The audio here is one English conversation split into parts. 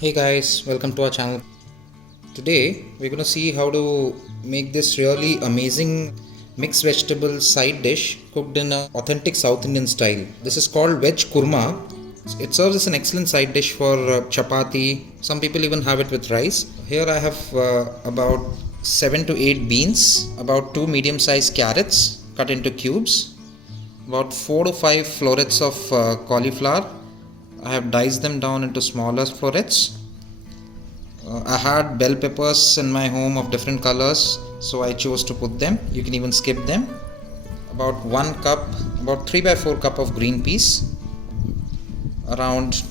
Hey guys, welcome to our channel. Today we're going to see how to make this really amazing mixed vegetable side dish cooked in an authentic South Indian style. This is called veg kurma. It serves as an excellent side dish for chapati. Some people even have it with rice. Here I have about 7 to 8 beans, about 2 medium sized carrots cut into cubes, about 4 to 5 florets of cauliflower. I have diced them down into smaller florets. I had bell peppers in my home of different colors, so I chose to put them. You can even skip them. About 1 cup, about 3 by 4 cup of green peas, around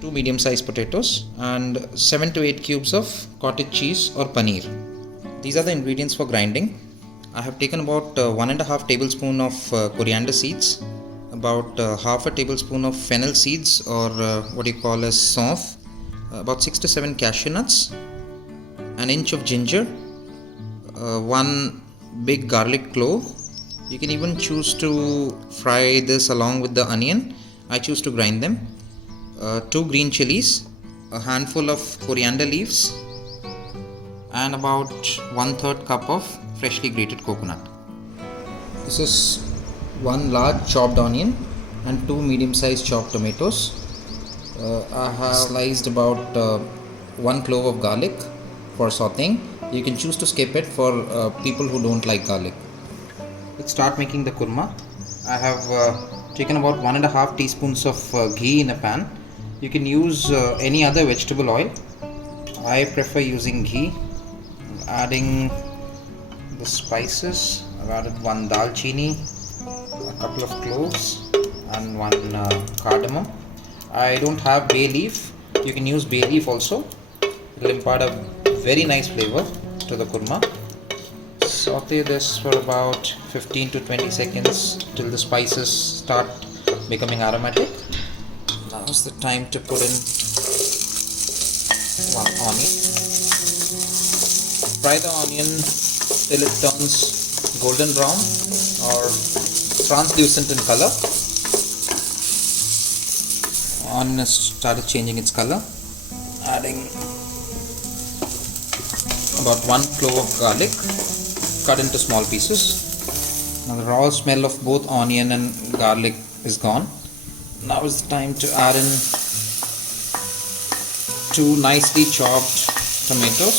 2 medium sized potatoes, and 7 to 8 cubes of cottage cheese or paneer. These are the ingredients for grinding. I have taken about 1.5 tablespoon of coriander seeds, about half a tablespoon of fennel seeds or what you call as saunf, about 6 to 7 cashew nuts, an inch of ginger, 1 big garlic clove. You can even choose to fry this along with the onion. I choose to grind them. 2 green chilies, a handful of coriander leaves, and about 1/3 cup of freshly grated coconut. This is 1 large chopped onion and 2 medium-sized chopped tomatoes. I have sliced about 1 clove of garlic for sauteing. You can choose to skip it for people who don't like garlic. Let's start making the kurma. I have taken about 1.5 teaspoons of ghee in a pan. You can use any other vegetable oil. I prefer using ghee. Adding the spices. I've added 1 dalchini, a couple of cloves, and 1 cardamom. I don't have bay leaf. You can use bay leaf also. It will impart a very nice flavor to the kurma. Saute this for about 15 to 20 seconds till the spices start becoming aromatic. Now is the time to put in 1 onion. Fry the onion till it turns golden brown or translucent in color. Onion has started changing its color. Adding about 1 clove of garlic cut into small pieces. Now the raw smell of both onion and garlic is gone. Now is the time to add in 2 nicely chopped tomatoes.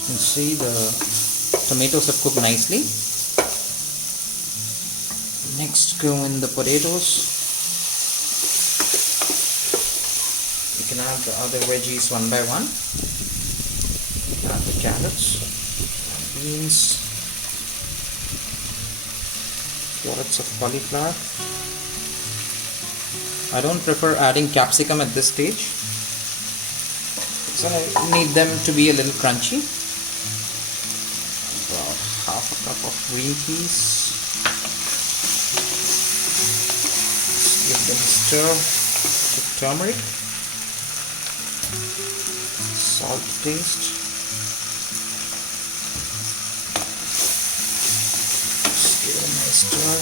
You can see the tomatoes have cooked nicely. Next go in the potatoes. You can add the other veggies one by one. Add the carrots, beans, florets of cauliflower. I don't prefer adding capsicum at this stage, so I need them to be a little crunchy. About half a cup of green peas. Give them a stir with turmeric, salt to taste. Just give it a nice stir.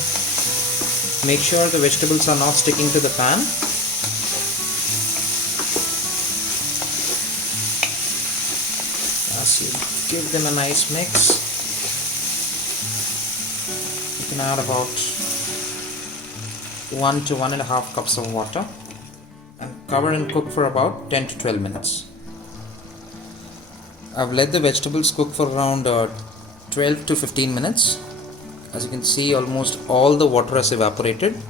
Make sure the vegetables are not sticking to the pan. As you give them a nice mix, you can add about 1 to 1.5 cups of water and cover and cook for about 10 to 12 minutes. I've let the vegetables cook for around 12 to 15 minutes. As you can see, almost all the water has evaporated.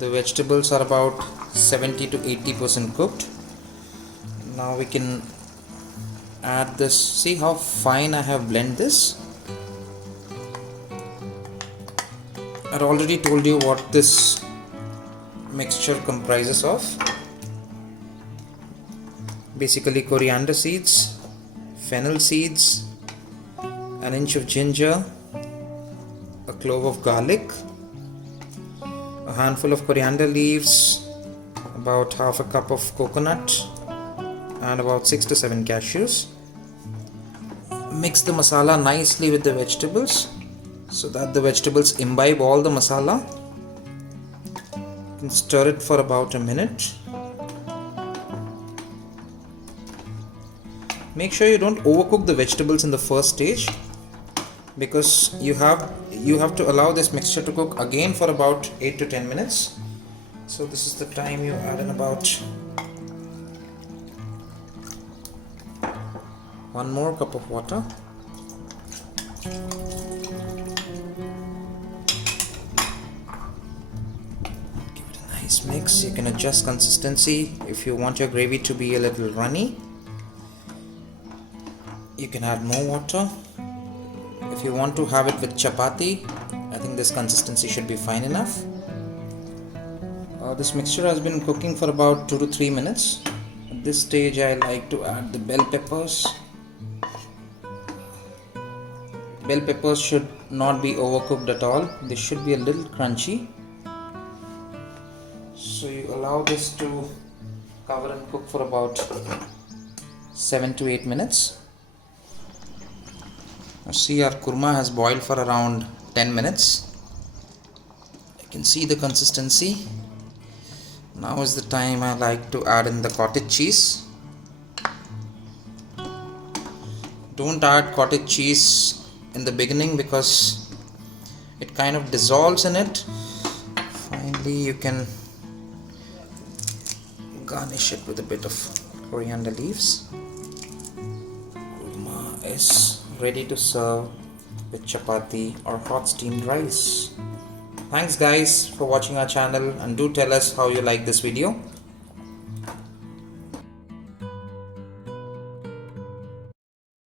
The vegetables are about 70 to 80% cooked. Now we can add this. See how fine I have blended this? I already told you what this mixture comprises of. Basically coriander seeds, fennel seeds, an inch of ginger, a clove of garlic, a handful of coriander leaves, about half a cup of coconut, and about 6 to 7 cashews. Mix the masala nicely with the vegetables so that the vegetables imbibe all the masala. can stir it for about a minute. Make sure you don't overcook the vegetables in the first stage, because you have to allow this mixture to cook again for about 8 to 10 minutes. So this is the time you add in about 1 more cup of water. Give it a nice mix. You can adjust consistency. If you want your gravy to be a little runny, you can add more water. If you want to have it with chapati, I think this consistency should be fine enough. This mixture has been cooking for about 2 to 3 minutes. At this stage, I like to add the bell peppers. Bell peppers should not be overcooked at all. They should be a little crunchy. So you allow this to cover and cook for about 7 to 8 minutes. Now see, our kurma has boiled for around 10 minutes. You can see the consistency. Now is the time I like to add in the cottage cheese. Don't add cottage cheese in the beginning because it kind of dissolves in it. Finally, you can garnish it with a bit of coriander leaves. Kurma is ready to serve with chapati or hot steamed rice. Thanks guys for watching our channel, and do tell us how you like this video.